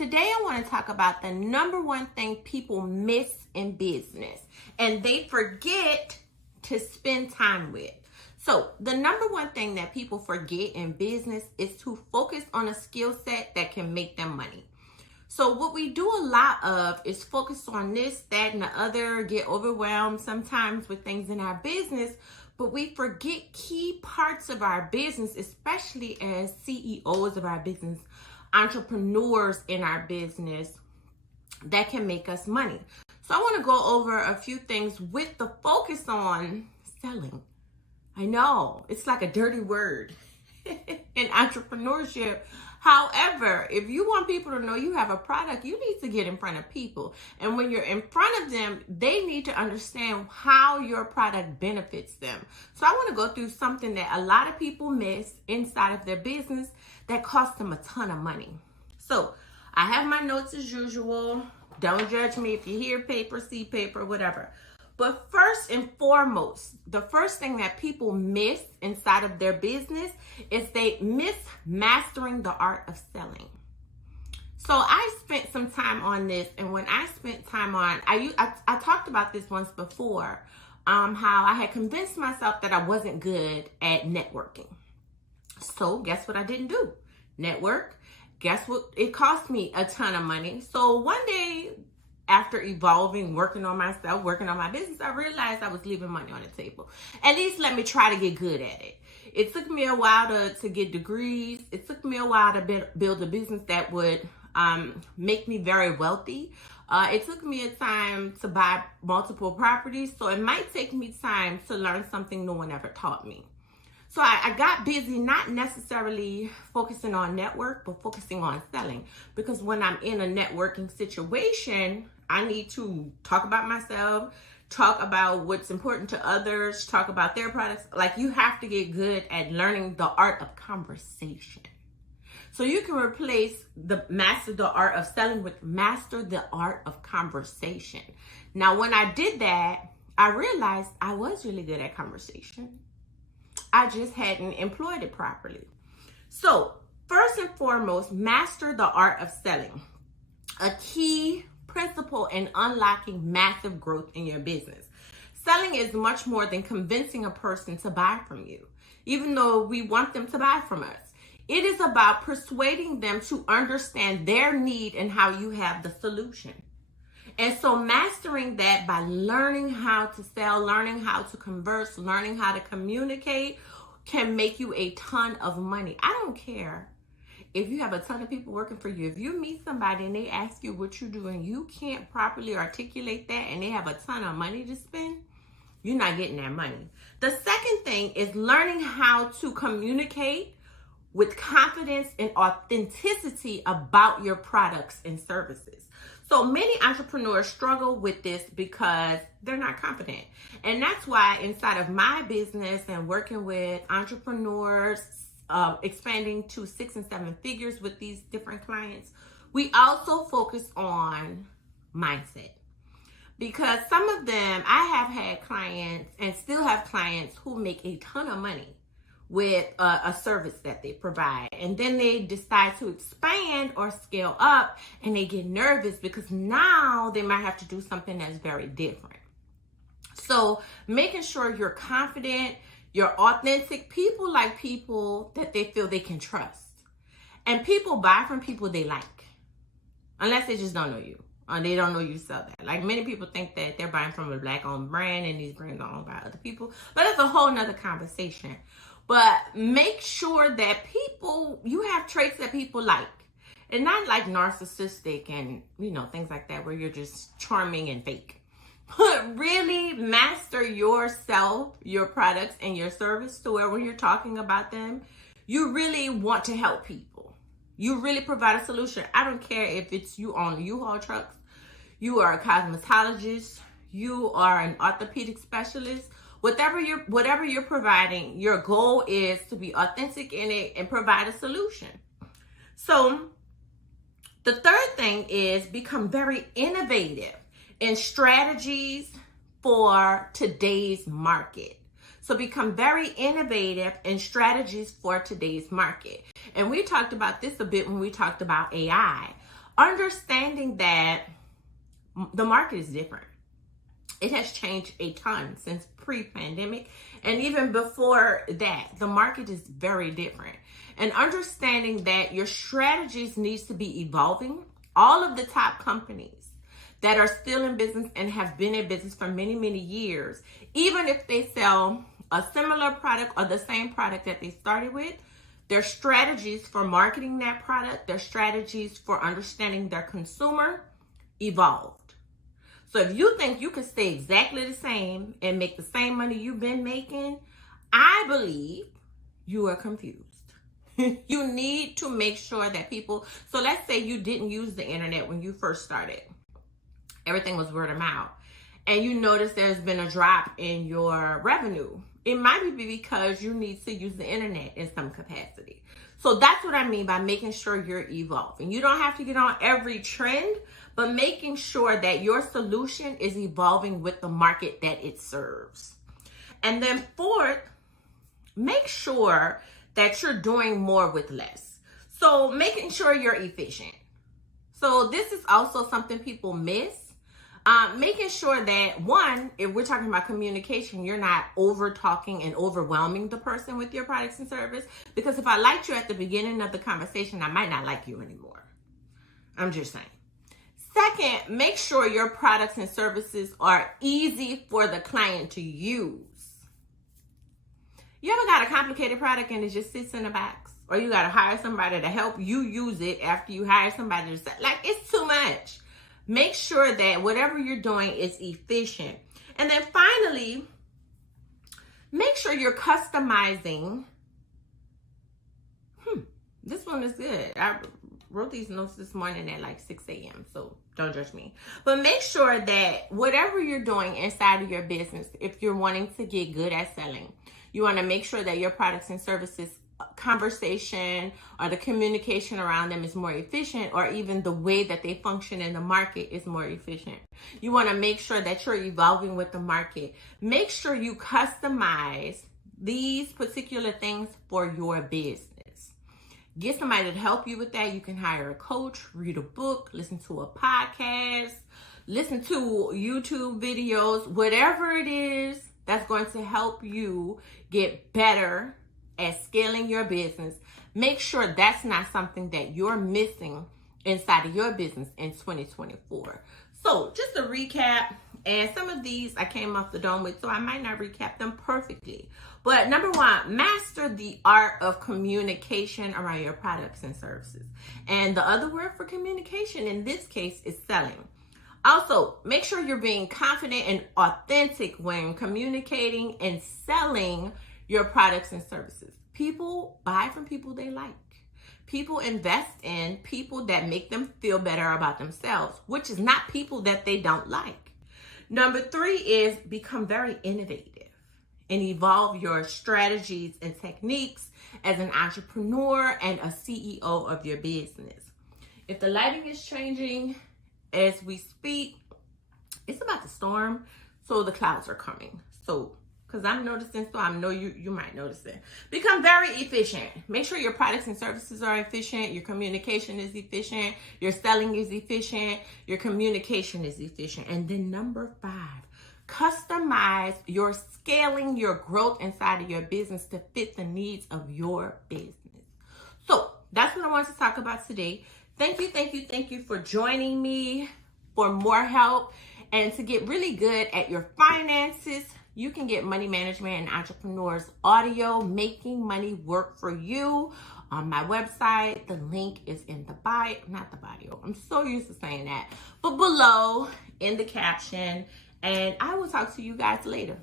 Today I want to talk about the number one thing people miss in business and they forget to spend time with. So the number one thing that people forget in business is to focus on a skill set that can make them money. So what we do a lot of is focus on this, that, and the other, get overwhelmed sometimes with things in our business, but we forget key parts of our business, especially as CEOs of our business, entrepreneurs in our business that can make us money. So I want to go over a few things with the focus on selling. I know it's like a dirty word in entrepreneurship. However, if you want people to know you have a product, you need to get in front of people. And when you're in front of them, they need to understand how your product benefits them. So I want to go through something that a lot of people miss inside of their business that costs them a ton of money. So I have my notes as usual. Don't judge me if you hear paper, see paper, whatever. But first and foremost, the first thing that people miss inside of their business is they miss mastering the art of selling. So I spent some time on this, and when I spent time on, I talked about this once before, how I had convinced myself that I wasn't good at networking. So guess what I didn't do? Network. Guess what? It cost me a ton of money. So one day, after evolving, working on myself, working on my business, I realized I was leaving money on the table. At least let me try to get good at it. It took me a while to get degrees. It took me a while to build a business that would make me very wealthy. It took me a time to buy multiple properties. So it might take me time to learn something no one ever taught me. So I got busy, not necessarily focusing on network, but focusing on selling. Because when I'm in a networking situation, I need to talk about myself, talk about what's important to others, talk about their products. Like, you have to get good at learning the art of conversation. So you can replace the master the art of selling with master the art of conversation. Now, when I did that, I realized I was really good at conversation. I just hadn't employed it properly. So first and foremost, master the art of selling. A key principle in unlocking massive growth in your business. Selling is much more than convincing a person to buy from you, even though we want them to buy from us. It is about persuading them to understand their need and how you have the solution. And so mastering that by learning how to sell, learning how to converse, learning how to communicate can make you a ton of money. I don't care if you have a ton of people working for you. If you meet somebody and they ask you what you do and you can't properly articulate that and they have a ton of money to spend, you're not getting that money. The second thing is learning how to communicate with confidence and authenticity about your products and services. So many entrepreneurs struggle with this because they're not confident. And that's why inside of my business and working with entrepreneurs, expanding to 6 and 7 figures with these different clients, we also focus on mindset. Because some of them, I have had clients and still have clients who make a ton of money with a service that they provide. And then they decide to expand or scale up and they get nervous because now they might have to do something that's very different. So making sure you're confident, you're authentic. People like people that they feel they can trust. And people buy from people they like, unless they just don't know you. Or they don't know you sell that. Like, many people think that they're buying from a black-owned brand and these brands are owned by other people. But that's a whole nother conversation. But make sure that you have traits that people like. And not like narcissistic and, things like that where you're just charming and fake. But really master yourself, your products, and your service to where when you're talking about them, you really want to help people. You really provide a solution. I don't care if it's you own U-Haul trucks, you are a cosmetologist, you are an orthopedic specialist. Whatever you're providing, your goal is to be authentic in it and provide a solution. So the third thing is become very innovative in strategies for today's market. So become very innovative in strategies for today's market. And we talked about this a bit when we talked about AI. understanding that the market is different. It has changed a ton since pre-pandemic, and even before that, the market is very different. And understanding that your strategies needs to be evolving. All of the top companies that are still in business and have been in business for many, many years, even if they sell a similar product or the same product that they started with, their strategies for marketing that product, their strategies for understanding their consumer evolved. So if you think you can stay exactly the same and make the same money you've been making, I believe you are confused. You need to make sure that people, so let's say you didn't use the internet when you first started. Everything was word of mouth. And you notice there's been a drop in your revenue. It might be because you need to use the internet in some capacity. So that's what I mean by making sure you're evolving. You don't have to get on every trend, but making sure that your solution is evolving with the market that it serves. And then fourth, make sure that you're doing more with less. So making sure you're efficient. So this is also something people miss. Making sure that, one, if we're talking about communication, you're not over talking and overwhelming the person with your products and service. Because if I liked you at the beginning of the conversation, I might not like you anymore. I'm just saying. Second, make sure your products and services are easy for the client to use. You ever got a complicated product and it just sits in a box? Or you got to hire somebody to help you use it after you hire somebody to sell? Like, it's too much. Make sure that whatever you're doing is efficient. And then finally, make sure you're customizing. This one is good. I wrote these notes this morning at like 6 a.m. So don't judge me. But make sure that whatever you're doing inside of your business, if you're wanting to get good at selling, you want to make sure that your products and services conversation or the communication around them is more efficient, or even the way that they function in the market is more efficient. You want to make sure that you're evolving with the market. Make sure you customize these particular things for your business. Get somebody to help you with that. You can hire a coach, read a book, listen to a podcast, listen to YouTube videos, whatever it is that's going to help you get better at scaling your business. Make sure that's not something that you're missing inside of your business in 2024. So just a recap, and some of these I came off the dome with, so I might not recap them perfectly. But number one, master the art of communication around your products and services. And the other word for communication in this case is selling. Also, make sure you're being confident and authentic when communicating and selling your products and services. People buy from people they like. People invest in people that make them feel better about themselves, which is not people that they don't like. Number three is become very innovative and evolve your strategies and techniques as an entrepreneur and a CEO of your business. If the lighting is changing as we speak, it's about to storm, so the clouds are coming. So, because I'm noticing, so I know you might notice it. Become very efficient. Make sure your products and services are efficient. Your communication is efficient. Your selling is efficient. Your communication is efficient. And then number five, customize your scaling, your growth inside of your business to fit the needs of your business. So that's what I wanted to talk about today. Thank you for joining me for more help and to get really good at your finances. You can get Money Management and Entrepreneurs audio, Making Money Work for You, on my website. The link is in the bio, not the bio. I'm so used to saying that, but below in the caption. And I will talk to you guys later.